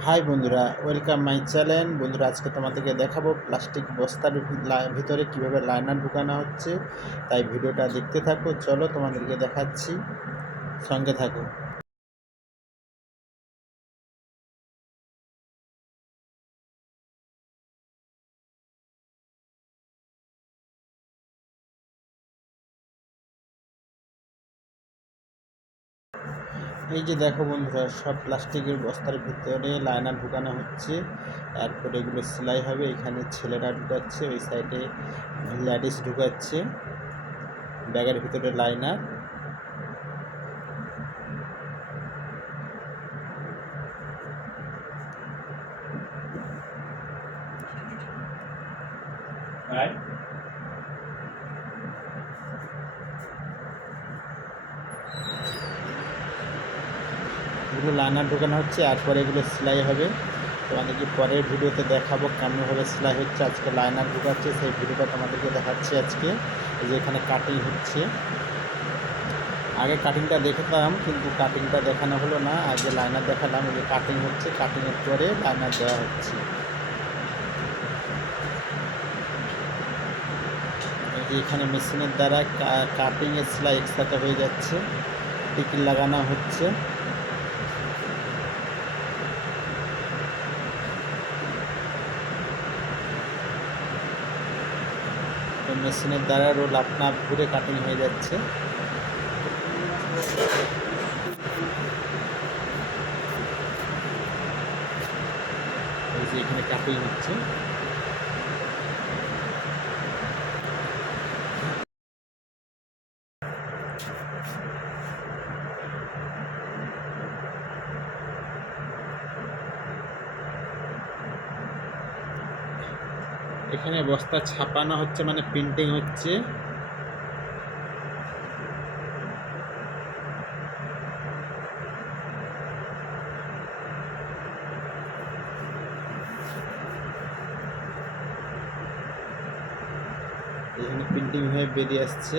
High বন্ধুরা welcome my channel বন্ধুরা, আজকে তোমাদেরকে দেখাবো প্লাস্টিক বস্তার ভিতরে কীভাবে লাইনার ঢুকানো হচ্ছে। তাই ভিডিওটা দেখতে থাকো। চলো তোমাদেরকে দেখাচ্ছি। সঙ্গে থাকো। এই যে দেখো বন্ধুরা, সব প্লাস্টিকের বস্তার ভিতরে লাইনার ঢুকানো হচ্ছে। তারপরে এগুলো সেলাই হবে, এখানে ছেলেরা ঢুকাচ্ছে, ওই সাইডে লেডিস ঢুকাচ্ছে। ব্যাগের ভিতরে লাইনার। Right? এগুলো লাইনার ঢোকানো হচ্ছে এরপরে এগুলো সেলাই হবে। তোমাদেরকে পরের ভিডিওতে দেখাবো কেমনভাবে সেলাই হচ্ছে, আজকে লাইনার ঢুকাচ্ছে সেই ভিডিওটা তোমাদেরকে দেখাচ্ছি আজকে, এই যে এখানে কাটিং হচ্ছে। আগে কাটিংটা দেখতাম, কিন্তু কাটিংটা দেখানো হলো না, আগে লাইনার দেখালাম যে কাটিং হচ্ছে কাটিংয়ের পরে লাইনার দেওয়া হচ্ছে। এখানে মেশিনের দ্বারা কাটিংয়ের সেলাই একসাথে হয়ে যাচ্ছে, টিকিট লাগানো হচ্ছে। মেশিনের দ্বারা রোল আপনা ঘুরে কাটিং হয়ে যাচ্ছে। এখানে কাটিং হচ্ছে। এখানে বস্তা ছাপানো হচ্ছে মানে প্রিন্টিং হচ্ছে। এখানে প্রিন্টিং হয়ে বেরিয়ে আসছে।